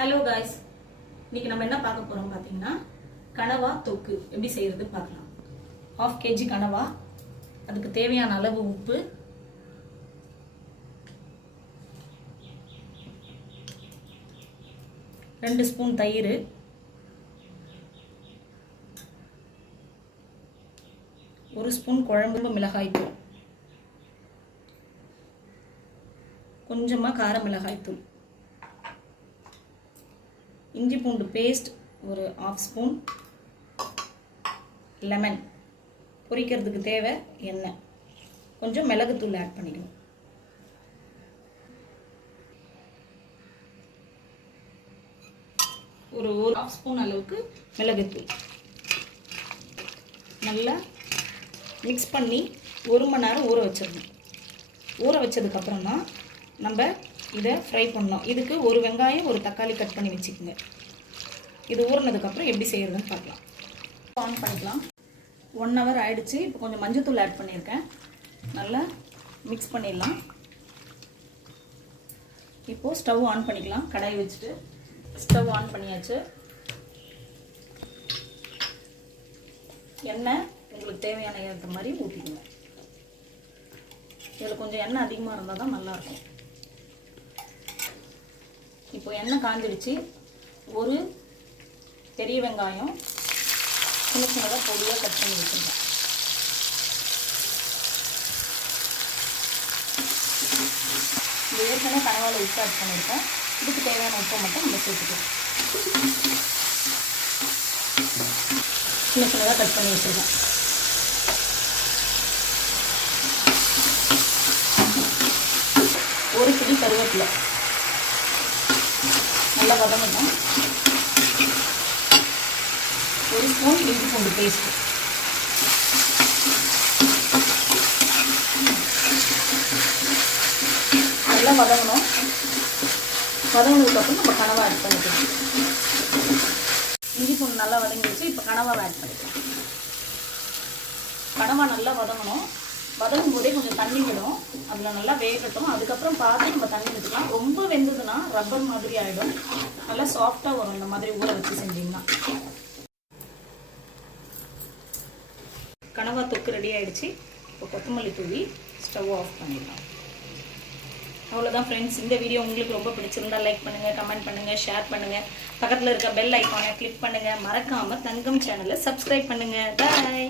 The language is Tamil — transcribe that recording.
ஹலோ காய்ஸ், இன்னைக்கு நம்ம என்ன பார்க்க போறோம் பார்த்தீங்கன்னா கனவா தொக்கு எப்படி செய்யறது பார்க்கலாம். 1/2 kg கனவா, அதுக்கு தேவையான அளவு உப்பு, ரெண்டு ஸ்பூன் தயிர், ஒரு ஸ்பூன் குழம்பு மிளகாய் தூள், கொஞ்சமாக கார மிளகாய் தூள், இஞ்சி பூண்டு பேஸ்ட் ஒரு 1/2 ஸ்பூன், லெமன், பொரிக்கிறதுக்கு தேவை எண்ணெய், கொஞ்சம் மிளகுத்தூள் ஆட் பண்ணிக்கணும். ஒரு 1/2 ஸ்பூன் அளவுக்கு மிளகுத்தூள் நல்லா மிக்ஸ் பண்ணி 1 மணி நேரம் ஊற வச்சிடணும். ஊற வச்சதுக்கப்புறம் தான் நம்ம இதை ஃப்ரை பண்ணோம். இதுக்கு ஒரு வெங்காயம் ஒரு தக்காளி கட் பண்ணி வச்சுக்கோங்க. இது ஊறினதுக்கப்புறம் எப்படி செய்யறதுன்னு பார்க்கலாம். ஆன் பண்ணிக்கலாம். 1 hour ஆயிடுச்சு. இப்போ கொஞ்சம் மஞ்சத்தூள் ஆட் பண்ணியிருக்கேன். நல்லா மிக்ஸ் பண்ணிடலாம். இப்போது ஸ்டவ் ஆன் பண்ணிக்கலாம். கடாய் வச்சுட்டு ஸ்டவ் ஆன் பண்ணியாச்சு. எண்ணெய் உங்களுக்கு தேவையான ஏற்ற மாதிரி ஊற்றிக்கணும். இதில் கொஞ்சம் எண்ணெய் அதிகமாக இருந்தால் தான் நல்லாயிருக்கும். இப்போ எண்ணெய் காஞ்சிடுச்சு. ஒரு பெரிய வெங்காயம் சின்ன சின்னதாக பொடியாக கட் பண்ணி வச்சுருக்கேன். இது ஏற்கனவே கனவால் உப்பு ஆட் பண்ணியிருக்கேன். இதுக்கு தேவையான உப்பை மட்டும் நம்ம சேர்த்துக்கலாம். சின்ன சின்னதாக கட் பண்ணி வச்சுருக்கேன். ஒரு பிடி கருவேப்பிலை நல்லா வதங்கணும். ஒரு ஸ்பூன் இஞ்சி பூண்டு பேஸ்ட், நல்லா வதங்கணும். வதங்கினதுக்கப்புறம் நம்ம கனவா ஆட் பண்ணிக்கலாம். இஞ்சி பூண்டு நல்லா வதங்கிடுச்சு. இப்போ கனவாவை ஆட் பண்ணிக்கலாம். கனவா நல்லா வதங்கணும். வதங்கும் போதே கொஞ்சம் தண்ணி விடும். அதில் நல்லா வேகட்டும். அதுக்கப்புறம் பார்த்து நம்ம தண்ணி விட்டுக்கலாம். ரொம்ப வெந்ததுன்னா ரப்பர் மாதிரி ஆகிடும். நல்லா சாஃப்டாக வரும் இந்த மாதிரி ஊற வச்சு செஞ்சிங்கன்னா. கனவா தொக்கு ரெடி ஆகிடுச்சு. இப்போ கொத்தமல்லி தூவி ஸ்டவ் ஆஃப் பண்ணிடலாம். அவ்வளோதான் ஃப்ரெண்ட்ஸ். இந்த வீடியோ உங்களுக்கு ரொம்ப பிடிச்சிருந்தா லைக் பண்ணுங்கள், கமெண்ட் பண்ணுங்கள், ஷேர் பண்ணுங்கள். பக்கத்தில் இருக்க பெல் ஐக்கானை கிளிக் பண்ணுங்கள். மறக்காமல் தங்கம் சேனலை சப்ஸ்கிரைப் பண்ணுங்கள். பாய்.